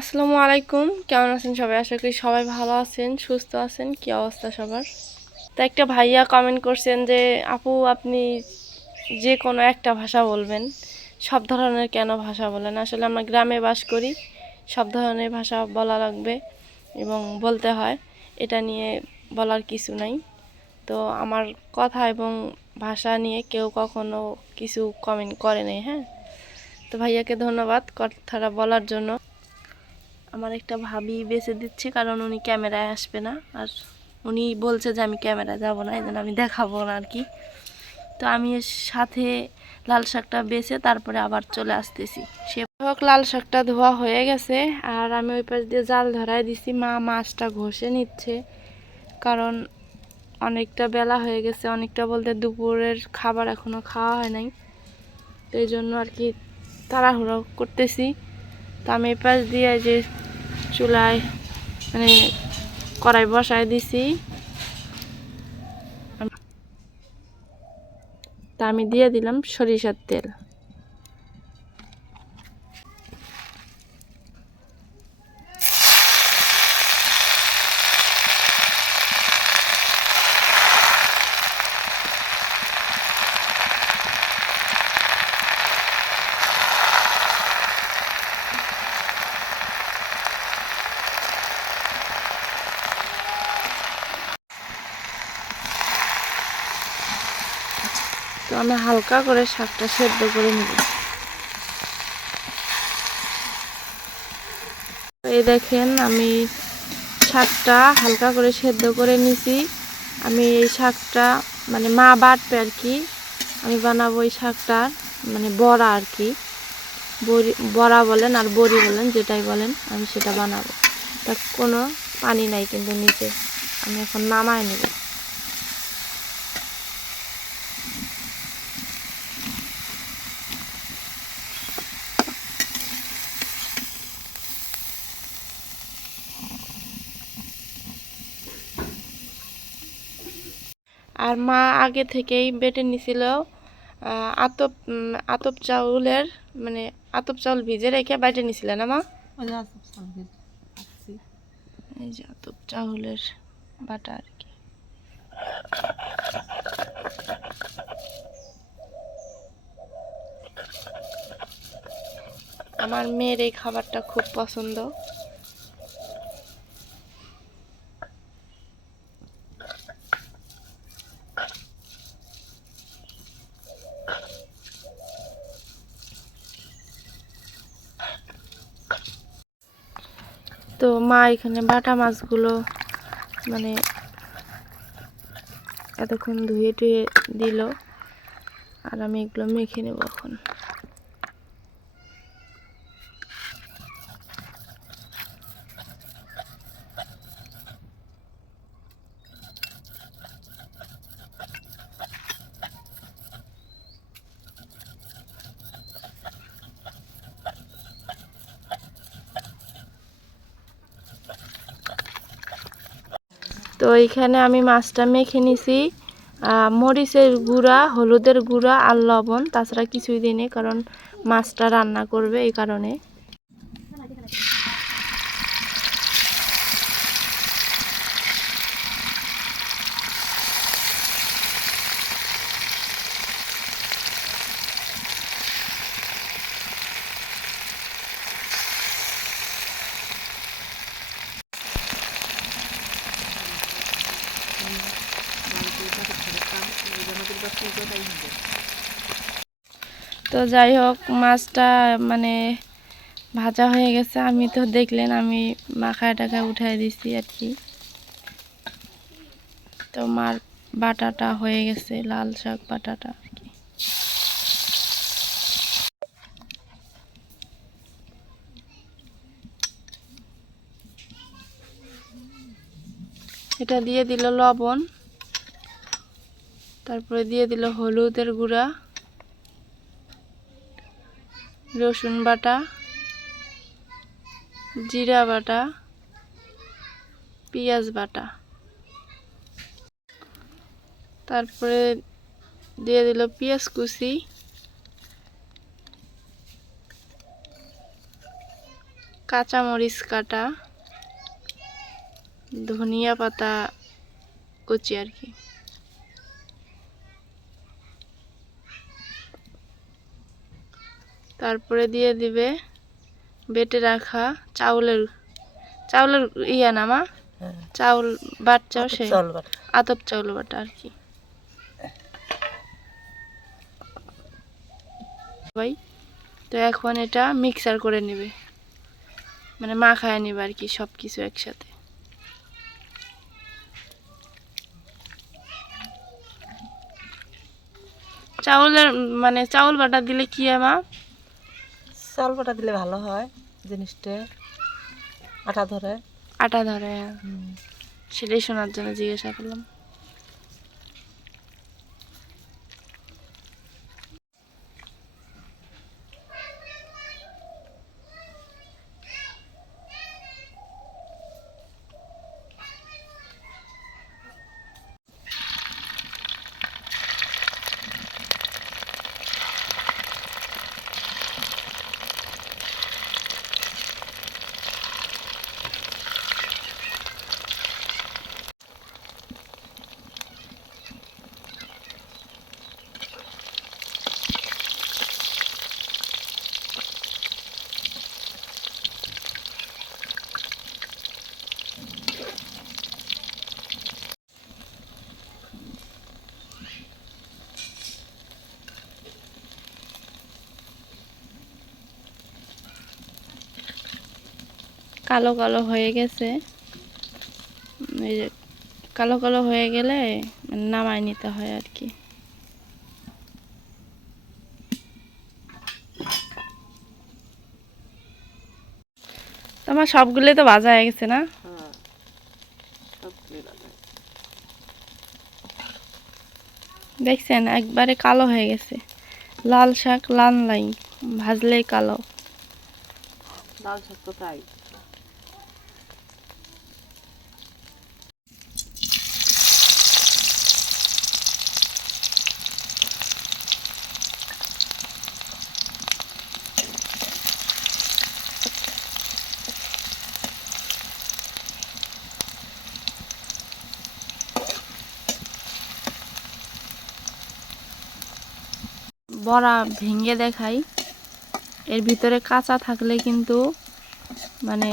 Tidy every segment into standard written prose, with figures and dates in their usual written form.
আসসালামু আলাইকুম, কেমন আছেন সবাই? আশা করি সবাই ভালো আছেন, সুস্থ আছেন। কি অবস্থা সবার? তো একটা ভাইয়া কমেন্ট করছেন যে আপু আপনি যে কোনো একটা ভাষা বলবেন, সব ধরনের কেন ভাষা বলেন? আসলে আমরা গ্রামে বাস করি, সব ধরনের ভাষা বলা লাগবে এবং বলতে হয়, এটা নিয়ে বলার কিছু নাই। তো আমার কথা এবং ভাষা নিয়ে কেউ কখনো কিছু কমেন্ট করে নাই। হ্যাঁ, তো ভাইয়াকে ধন্যবাদ কথাটা বলার জন্য। আমার একটা ভাবি বেছে দিচ্ছে, কারণ উনি ক্যামেরায় আসবে না, আর উনি বলছে যে আমি ক্যামেরায় যাব না, এই জন্য আমি দেখাবো না আর কি। তো আমি এর সাথে লাল শাকটা বেছে তারপরে আবার চলে আসতেছি। সে হোক, লাল শাকটা ধোয়া হয়ে গেছে আর আমি ওই পাশ দিয়ে জাল ধরাই দিছি। মা মাছটা ঘষে নিচ্ছে, কারণ অনেকটা বেলা হয়ে গেছে, অনেকটা বলতে দুপুরের খাবার এখনো খাওয়া হয় নাই, তো এই জন্য আর কি তাড়াহুড়ো করতেছি। তো আমি এই পাশ দিয়ে যে চুলায় মানে কড়াই বসায় দিছি, তা আমি দিয়ে দিলাম সরিষার তেল। তো আমি হালকা করে শাকটা সেদ্ধ করে নিব। এই দেখেন, আমি শাকটা হালকা করে সেদ্ধ করে নিছি। আমি এই শাকটা মানে মা বাটবে আর কি, আমি বানাবো এই শাকটা মানে বড়া আর কি, বড়া বলেন আর বড়ি বলেন, যেটাই বলেন, আমি সেটা বানাবো। তা কোনো পানি নাই কিন্তু নিচে, আমি এখন নামায় নেব। আর মা আগে থেকেই বেটে নিছিল আতপ আতপ চাউলের, মানে আতপ চাউল ভিজে রেখে বেটে নিছিল না মা? এই যে আতপ চাউলের বাটা আর কি। আমার মেয়ের এই খাবারটা খুব পছন্দ। তো মা এখানে বাটা মাছগুলো মানে এতক্ষণ ধুয়ে টুয়ে দিল, আর আমি এগুলো মেখে নেব এখন। তো এইখানে আমি মাছটা মেখে নিছি, মরিচের গুঁড়া, হলুদের গুঁড়া আর লবণ, তাছাড়া কিছুই দিইনি, কারণ মাছটা রান্না করবে এই কারণে। তো যাই হোক, মাছটা মানে ভাজা হয়ে গেছে, আমি তো দেখলেন আমি মাখায় টাখায় উঠাই দিছি আর কি। তো মার বাটাটা হয়ে গেছে, লাল শাক বাটাটা আর কি। এটা দিয়ে দিল লবণ, তারপরে দিয়ে দিল হলুদের গুঁড়া, রসুন বাটা, জিরা বাটা, পেঁয়াজ বাটা, তারপরে দিয়ে দিল পেঁয়াজ কুচি, কাঁচামরিচ কাটা, ধনিয়া পাতা কুচি আর কি। তারপরে দিয়ে দিবে বেটে রাখা চাউলের ইয়া না মা, চাউল বাটচাও সে আতপ চাউল বাটা আর কি। ভাই তো এখন এটা মিক্সার করে নেবে, মানে মাখায় নেবে আর কি সব কিছু একসাথে। চাউলের মানে চাউল বাটা দিলে কি হয় মা? চাউল বাটা দিলে ভালো হয়, জিনিসটা আটা ধরে। আটা ধরে, সেটাই শোনার জন্য জিজ্ঞাসা করলাম। কালো কালো হয়ে গেছে, এই যে কালো কালো হয়ে গেলে নামায় নিতে হয় আর কি। তোমার সবগুলোই তো ভাজা হয়ে গেছে না? দেখছেন একবারে কালো হয়ে গেছে। লাল শাক লাল লাই, ভাজলেই কালো। লাল শাক তো তাই। বড়া ভেঙে দেখাই, এর ভিতরে কাঁচা থাকলে কিন্তু মানে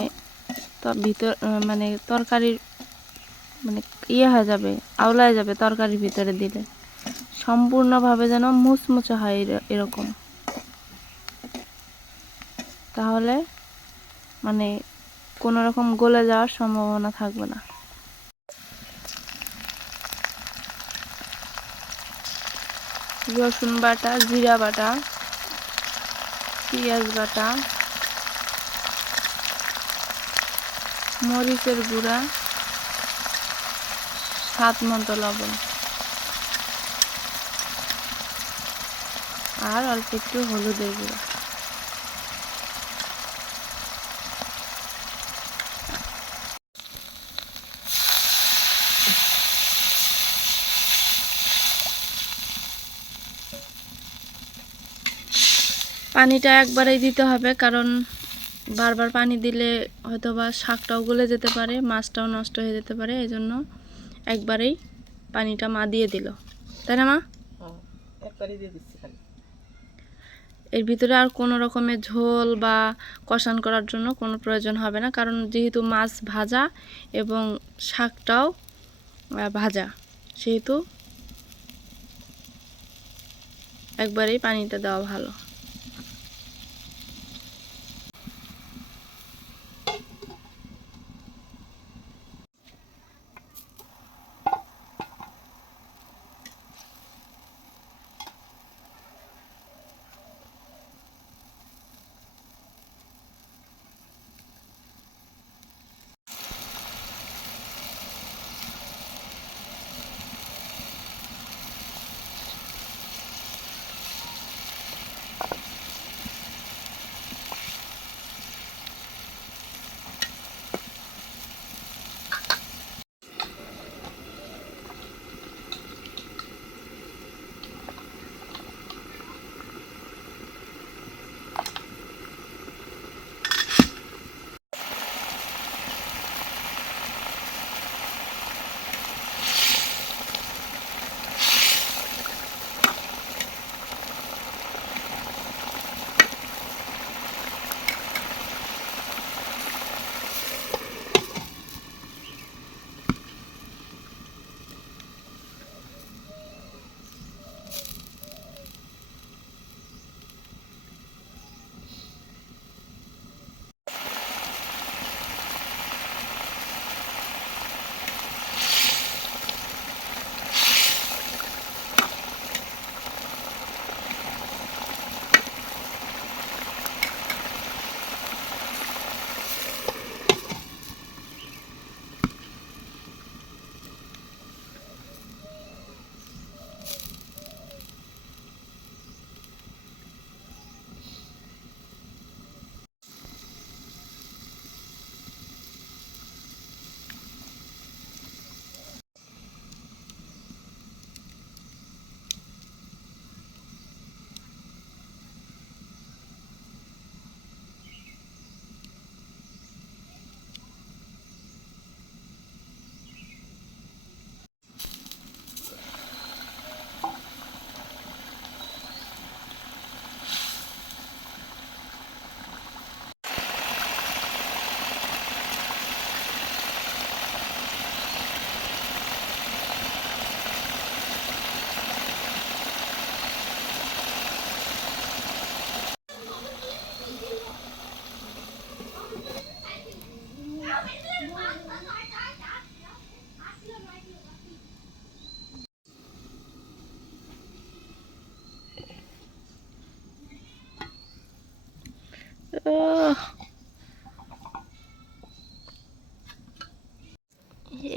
ভিতর মানে তরকারির মানে ইয়ে হয়ে যাবে, আওলায় যাবে তরকারির ভিতরে দিলে, সম্পূর্ণভাবে যেন মুচমুচে হয় এরকম। তাহলে মানে কোনো রকম গলে যাওয়ার সম্ভাবনা থাকবে না। রসুন বাটা, জিরা বাটা, পেঁয়াজ বাটা, মরিচের গুঁড়া, স্বাদ মতো লবণ, আর অল্প একটু হলুদের গুঁড়া। পানিটা একবারেই দিতে হবে, কারণ বারবার পানি দিলে হয়তোবা শাকটাও গলে যেতে পারে, মাছটাও নষ্ট হয়ে যেতে পারে। এই জন্য একবারেই পানিটা মা দিয়ে দিল, তাই না মা? একবারই দিয়ে দিচ্ছি খালি। এর ভিতরে আর কোনো রকমের ঝোল বা কষান করার জন্য কোনো প্রয়োজন হবে না, কারণ যেহেতু মাছ ভাজা এবং শাকটাও ভাজা, সেহেতু একবারেই পানিটা দেওয়া ভালো।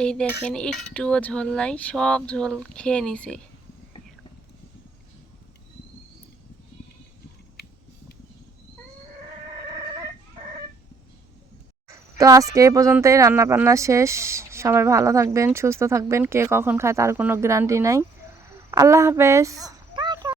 এই দেখেন একটুও ঝোল নাই, সব ঝোল খেয়ে নিছে। তো আজকে এই পর্যন্তই, রান্না বান্না শেষ। সবাই ভালো থাকবেন, সুস্থ থাকবেন। কে কখন খায় তার কোনো গ্যারান্টি নাই। আল্লাহ হাফেজ।